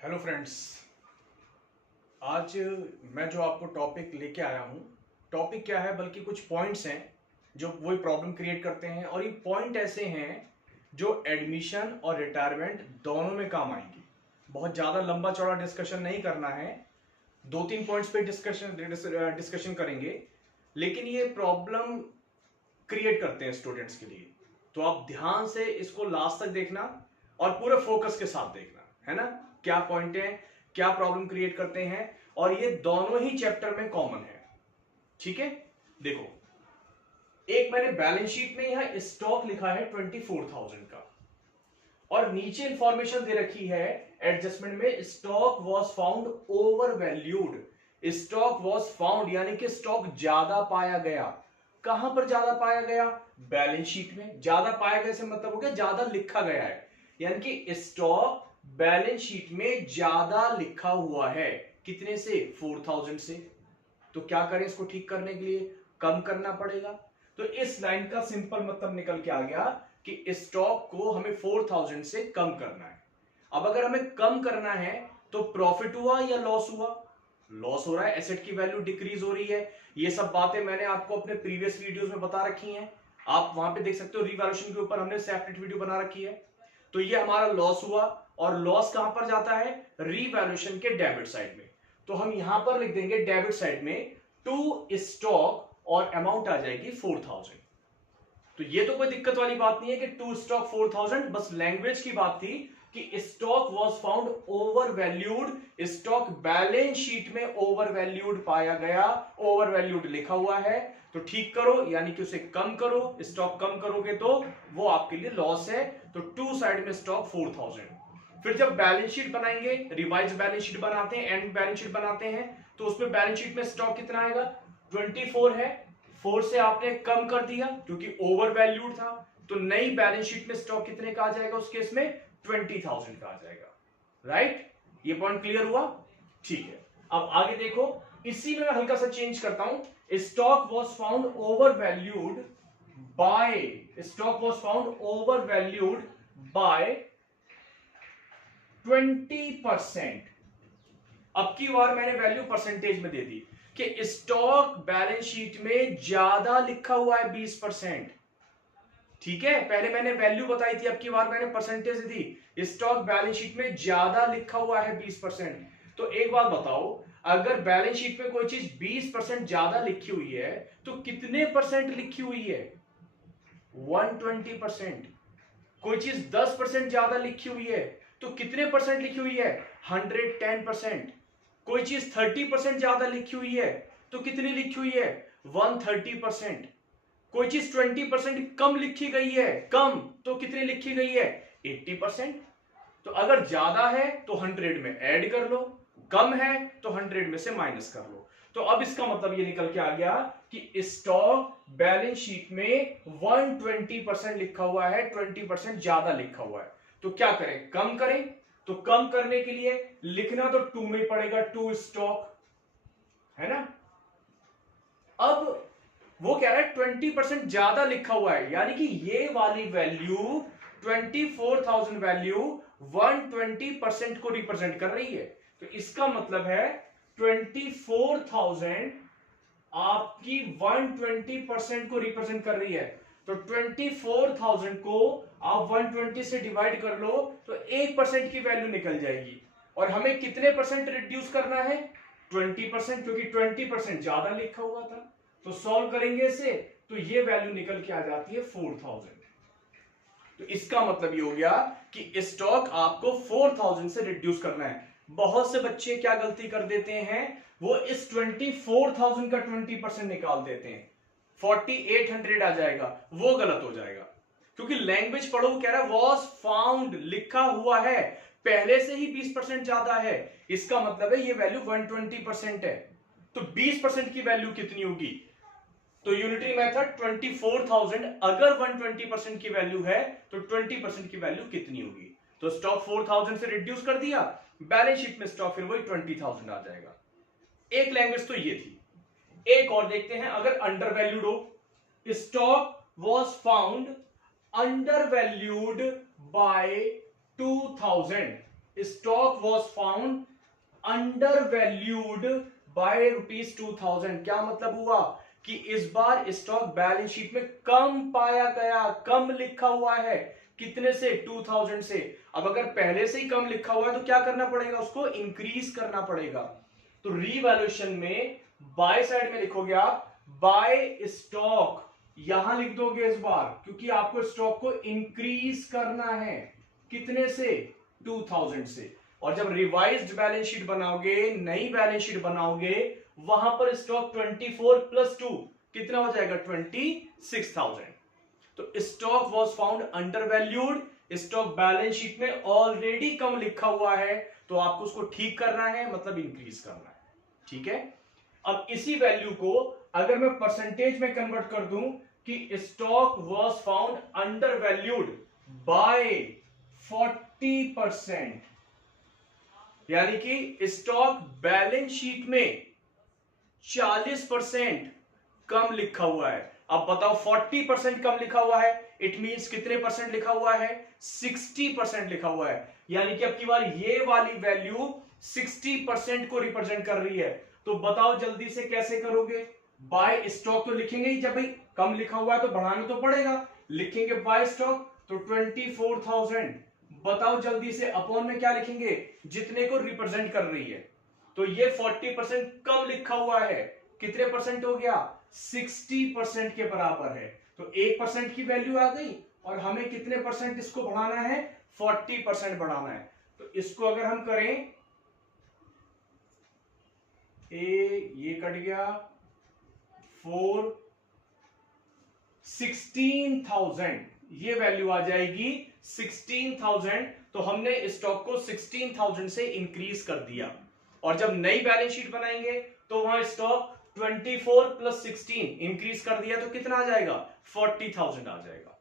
Hello friends. आज मैं जो आपको टॉपिक लेके आया हूँ, टॉपिक क्या है बल्कि कुछ पॉइंट्स हैं जो वही प्रॉब्लम क्रिएट करते हैं। और ये पॉइंट ऐसे हैं जो एडमिशन और रिटायरमेंट दोनों में काम आएंगे। बहुत ज़्यादा लंबा चौड़ा डिस्कशन नहीं करना है, दो तीन पॉइंट्स पे डिस्कशन करेंगे, लेकिन ये प्रॉब्लम क्रिएट करते हैं स्टूडेंट्स के लिए। तो आप ध्यान से इसको लास्ट तक देखना और पूरे फोकस के साथ देखना, है ना। क्या पॉइंट है, क्या प्रॉब्लम क्रिएट करते हैं, और ये दोनों ही चैप्टर में कॉमन है। ठीक है, देखो, एक मैंने बैलेंस शीट में यहां स्टॉक लिखा है 24,000 का, और नीचे इंफॉर्मेशन दे रखी है एडजस्टमेंट में stock was found over valued. Stock was found यानी कि स्टॉक ज्यादा पाया गया। कहां पर ज्यादा पाया गया? बैलेंस शीट में। ज्यादा पाया गया से मतलब हो गया ज्यादा लिखा गया है, यानी कि स्टॉक बैलेंस शीट में ज्यादा लिखा हुआ है। कितने से? 4,000 से। तो क्या करें इसको ठीक करने के लिए? कम करना पड़ेगा। तो इस लाइन का सिंपल मतलब निकल के आ गया कि स्टॉक को हमें 4,000 से कम करना है। अब अगर हमें कम करना है तो प्रॉफिट हुआ या लॉस हुआ? लॉस हो रहा है, एसेट की वैल्यू डिक्रीज हो रही है। ये सब बातें मैंने आपको अपने प्रीवियस वीडियोस में बता रखी हैं, आप वहां पे देख सकते हो। रिवैल्यूएशन के ऊपर हमने सेपरेट वीडियो बना रखी है। तो ये हमारा लॉस हुआ, और लॉस कहां पर जाता है? रिवैल्यूएशन के डेबिट साइड में। तो हम यहां पर लिख देंगे डेबिट साइड में टू स्टॉक, और अमाउंट आ जाएगी 4,000। तो ये तो कोई दिक्कत वाली बात नहीं है कि टू स्टॉक 4,000, बस लैंग्वेज की बात थी कि stock was found over valued. Stock balance sheet में ओवर वैल्यूड पाया गया, ओवर वैल्यूड लिखा हुआ है। तो ठीक करो, यानी कि उसे कम करो। स्टॉक कम करोगे तो वो आपके लिए लॉस है। तो टू साइड में स्टॉक 4,000। फिर जब बैलेंस शीट बनाएंगे, रिवाइज बैलेंस शीट बनाते हैं, एंड बैलेंस शीट बनाते हैं, तो उसमें बैलेंस शीट में स्टॉक कितना आएगा? 24 है। 4 से आपने कम कर दिया क्योंकि ओवर वैल्यूड था। तो नई बैलेंस शीट में स्टॉक कितने का आ जाएगा? उस केस में 20,000 का आ जाएगा। राइट, ये पॉइंट क्लियर हुआ? ठीक है, अब आगे देखो। इसी में मैं हल्का सा चेंज करता हूं। Stock was found over valued bye, stock was found over valued bye 20%। अब की बार मैंने वैल्यू परसेंटेज में दे दी कि स्टॉक बैलेंस शीट में ज्यादा लिखा हुआ है 20%। ठीक है, पहले मैंने वैल्यू बताई थी, अब की बार मैंने परसेंटेज दी। स्टॉक बैलेंस शीट में ज्यादा लिखा हुआ है 20%। तो एक बात बताओ, अगर बैलेंस शीट में कोई चीज 20% ज्यादा लिखी हुई है तो कितने परसेंट लिखी हुई है? 120%। कोई चीज 10% ज्यादा लिखी हुई है तो कितने परसेंट लिखी हुई है? 110%। कोई चीज 30% ज्यादा लिखी हुई है तो कितनी लिखी हुई है? 130%। कोई चीज 20% कम लिखी गई है, कम, तो कितनी लिखी गई है? 80%। तो अगर ज्यादा है तो 100 में ऐड कर लो, कम है तो 100 में से माइनस कर लो। तो अब इसका मतलब ये निकल के आ गया कि स्टॉक बैलेंस शीट में 120% लिखा हुआ है, 20% ज्यादा लिखा हुआ है। तो क्या करें? कम करें। तो कम करने के लिए लिखना तो 2 में पड़ेगा, टू स्टॉक, है ना। अब वो कह रहा है 20% ज्यादा लिखा हुआ है, यानी कि ये वाली वैल्यू 24,000 वैल्यू 120% को रिप्रेजेंट कर रही है। तो इसका मतलब है 24,000 आपकी 120% को रिप्रेजेंट कर रही है। तो 24,000 को आप 120 से डिवाइड कर लो तो 1% की वैल्यू निकल जाएगी। और हमें कितने परसेंट रिड्यूस करना है? 20%, क्योंकि 20% ज्यादा लिखा हुआ था। तो सॉल्व करेंगे इसे तो ये वैल्यू निकल के आ जाती है 4,000। तो इसका मतलब ये हो गया कि स्टॉक आपको 4,000 से रिड्यूस करना है। बहुत से बच्चे क्या गलती कर देते हैं, वो इस 24,000 का 20% निकाल देते हैं, 4,800 आ जाएगा, वो गलत हो जाएगा। क्योंकि लैंग्वेज पढ़ो, कह रहा है वॉज फाउंड, लिखा हुआ है, पहले से ही 20% ज्यादा है। इसका मतलब है ये वैल्यू 120% है। तो 20% की वैल्यू कितनी होगी? तो यूनिटरी मेथड 24,000 अगर 120% की वैल्यू है तो 20% की वैल्यू कितनी होगी? तो स्टॉक 4,000 से रिड्यूस कर दिया, बैलेंस शीट में स्टॉक फिर वही 20,000 आ जाएगा। एक लैंग्वेज तो ये थी। एक और देखते हैं, अगर अंडर वैल्यूड हो, stock was found under valued bye 2,000। Stock was found under valued bye ₹2000। क्या मतलब हुआ कि इस बार स्टॉक बैलेंस शीट में कम पाया गया, कम लिखा हुआ है। कितने से? 2000 से। अब अगर पहले से ही कम लिखा हुआ है तो क्या करना पड़ेगा? उसको इंक्रीज करना पड़ेगा। तो रीवैल्यूएशन में बाय साइड में लिखोगे आप बाय स्टॉक, यहां लिख दोगे इस बार, क्योंकि आपको स्टॉक को इंक्रीज करना है। कितने से? 2000 से। और जब रिवाइज्ड बैलेंस शीट बनाओगे, नई बैलेंस शीट बनाओगे, वहां पर स्टॉक 24 प्लस 2 कितना हो जाएगा? 26,000। तो stock was found under valued, stock balance sheet में ऑलरेडी कम लिखा हुआ है, तो आपको उसको ठीक करना है, मतलब इंक्रीज करना है। ठीक है। अब इसी वैल्यू को अगर मैं परसेंटेज में कन्वर्ट कर दूं कि stock was found under valued bye 40%, यानी कि स्टॉक बैलेंस शीट में 40% कम लिखा हुआ है। अब बताओ 40% कम लिखा हुआ है, इट मींस कितने परसेंट लिखा हुआ है? 60% लिखा हुआ है। यानी कि अब की बार ये वाली वैल्यू 60% को रिप्रेजेंट कर रही है। तो बताओ जल्दी से कैसे करोगे? बाय स्टॉक तो लिखेंगे ही, जब भाई कम लिखा हुआ है तो बढ़ाना तो पड़ेगा। लिखेंगे बाय स्टॉक तो 24,000। बताओ जल्दी से अपॉन में क्या लिखेंगे? जितने को रिप्रेजेंट कर रही है। तो ये 40% कम लिखा हुआ है, कितने परसेंट हो गया? 60% के बराबर है। तो 1% की वैल्यू आ गई और हमें कितने परसेंट इसको बढ़ाना है? 40% बढ़ाना है। तो इसको अगर हम करें, ये कट गया 4, 16,000 ये वैल्यू आ जाएगी 16,000। तो हमने स्टॉक को 16,000 से इंक्रीज कर दिया। और जब नई बैलेंस शीट बनाएंगे तो वहां स्टॉक 24 प्लस 16 इंक्रीज कर दिया, तो कितना आ जाएगा? 40,000 आ जाएगा।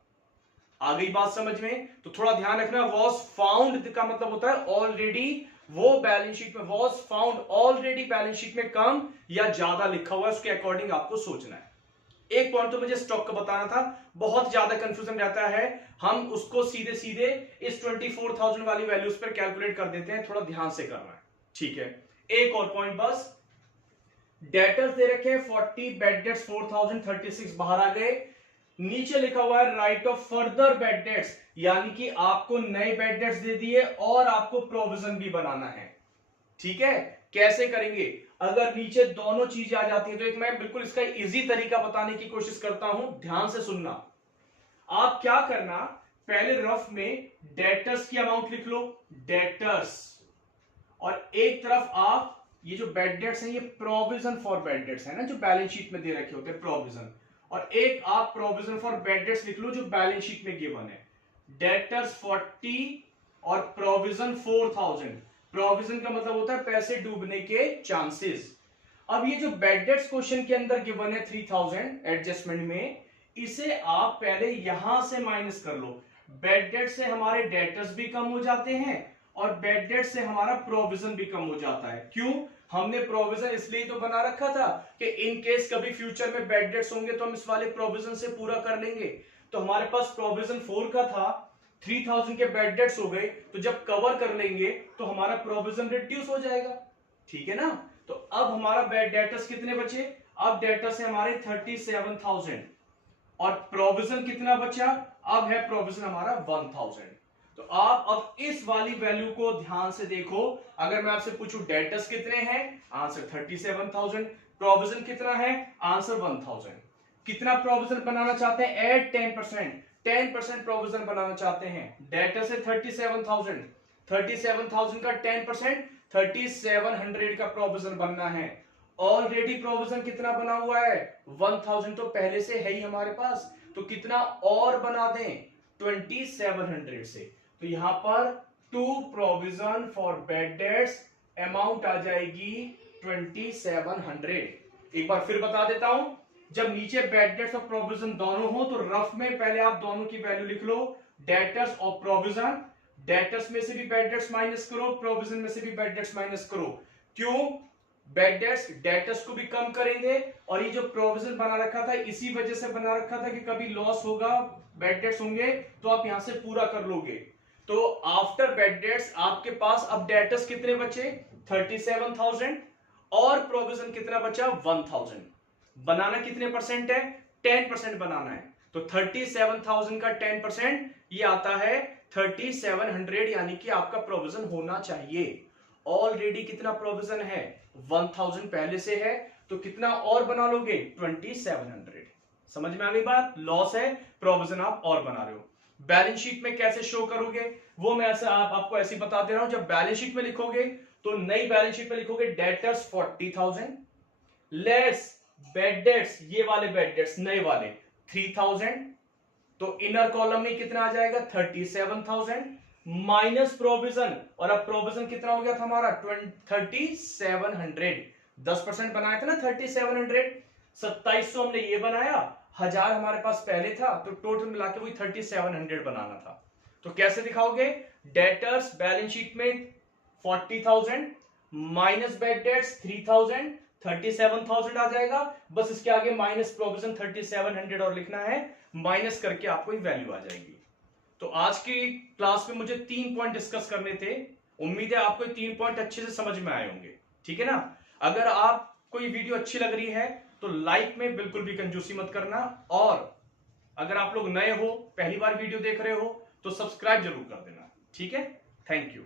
आ गई बात समझ में? तो थोड़ा ध्यान रखना, वॉज फाउंड का मतलब होता है ऑलरेडी वो बैलेंस शीट में, was found already balance sheet में कम या ज्यादा लिखा हुआ है, उसके अकॉर्डिंग आपको सोचना है। एक पॉइंट तो मुझे स्टॉक का बताना था, बहुत ज्यादा कंफ्यूजन रहता है, हम उसको सीधे सीधे इस 24,000 वाली वैल्यूज पर कैलकुलेट कर देते हैं, थोड़ा ध्यान से करना है। ठीक है। एक और पॉइंट बस, डेटर्स दे रखे 40, बेड डेट्स 4,036 बाहर आ गए। नीचे लिखा हुआ है right of further bad debts, यानी कि आपको नए बेड डेट्स दे दिए और आपको प्रोविजन भी बनाना है। ठीक है। कैसे करेंगे? अगर नीचे दोनों चीजें आ जाती है तो एक मैं बिल्कुल इसका इजी तरीका बताने की कोशिश करता हूं, ध्यान से सुनना। आप क्या करना, पहले रफ में डेटर्स की अमाउंट लिख लो, डेटर्स, और एक तरफ आप ये जो बेड डेट्स हैं ये प्रोविजन फॉर बेड डेट्स है ना, जो बैलेंस शीट में दे रखे होते हैं प्रोविजन, और एक आप प्रोविजन फॉर बेड डेट्स लिख लो जो बैलेंस शीट में गिवन है। डेटर्स 40 और प्रोविजन 4,000। प्रोविजन का मतलब होता है पैसे डूबने के चांसेस। अब ये जो बेड डेट्स क्वेश्चन के अंदर गिवन है 3,000 एडजस्टमेंट में, इसे आप पहले यहां से माइनस कर लो। बेड डेट से हमारे डेटर्स भी कम हो जाते हैं और बेड डेट से हमारा प्रोविजन भी कम हो जाता है। क्यों? हमने प्रोविजन इसलिए तो बना रखा था कि इन केस कभी फ्यूचर में बेड डेट्स होंगे तो हम इस वाले प्रोविजन से पूरा कर लेंगे। तो हमारे पास प्रोविजन 4 का था, 3,000 के बेड डेट्स हो गए, तो जब कवर कर लेंगे तो हमारा प्रोविजन रिड्यूस हो जाएगा। ठीक है ना? तो अब हमारा बेड डेटर्स कितने बचे? अब डेटर्स है हमारे 37,000 और प्रोविजन कितना बचा? अब है प्रोविजन हमारा 1,000। तो आप अब इस वाली वैल्यू को ध्यान से देखो। अगर मैं आपसे पूछूं डेटर्स कितने हैं, आंसर 37,000, प्रोविजन कितना है, आंसर 1,000। कितना प्रोविजन बनाना चाहते हैं? ऐड 10%, 10% प्रोविजन बनाना चाहते हैं। डेटर्स है 37,000, 37,000 का 10% 3,700 का प्रोविजन बनना है। ऑलरेडी प्रोविजन कितना बना हुआ है? 1,000 तो पहले से है ही हमारे पास, तो कितना और बना दें? 2,700 से। तो यहां पर to provision for bad debts amount आ जाएगी 2,700। एक बार फिर बता देता हूं, जब नीचे बेड डेट्स और प्रोविजन दोनों हो तो रफ में पहले आप दोनों की वैल्यू लिख लो, डेटर्स और प्रोविजन। डेटर्स में से भी बेड डेट्स माइनस करो, प्रोविजन में से भी बेड डेट्स माइनस करो। क्यों? बेड डेट्स डेटर्स को भी कम करेंगे और ये जो प्रोविजन बना रखा था इसी वजह से बना रखा था कि कभी लॉस होगा, बेड डेट्स होंगे तो आप यहां से पूरा कर लोगे। तो आफ्टर बैड डेट्स आपके पास अब डेटर्स कितने बचे 37,000 और प्रोविजन कितना बचा 1,000। बनाना कितने परसेंट है 10% बनाना है। तो 37,000 का 10% ये आता है 3700 यानी कि आपका प्रोविजन होना चाहिए। ऑलरेडी कितना प्रोविजन है 1,000 पहले से है तो कितना और बना लोगे 2700। समझ में आ गई बात। लॉस है प्रोविजन आप और बना रहे हो। बैलेंस शीट में कैसे शो करोगे वो मैं ऐसा आपको ऐसे ही बता दे रहा हूं। जब बैलेंस शीट में लिखोगे तो नई बैलेंस शीट में लिखोगे डेटर्स 40,000 लेस बेड डेट्स ये वाले बेड डेट्स नए वाले 3,000। तो इनर कॉलम में कितना आ जाएगा 37,000 माइनस प्रोविजन। और अब प्रोविजन कितना हो गया था हमारा 3700। 10% बनाया था ना 3700। 2700 हमने ये बनाया 1000 हमारे पास पहले था तो टोटल मिला के वही 3700 बनाना था। तो कैसे दिखाओगे डेटर्स बैलेंस शीट में 40,000 माइनस बेड डेट्स 3,000 37,000 आ जाएगा। बस इसके आगे माइनस प्रोविजन 3700 और लिखना है माइनस करके आपको वैल्यू आ जाएगी। तो आज की क्लास में मुझे 3 पॉइंट डिस्कस करने थे। उम्मीद है आपको 3 पॉइंट अच्छे से समझ में आए होंगे। ठीक है ना। अगर आप कोई वीडियो अच्छी लग रही है तो लाइक में बिल्कुल भी कंजूसी मत करना और अगर आप लोग नए हो पहली बार वीडियो देख रहे हो तो सब्सक्राइब जरूर कर देना। ठीक है। Thank you.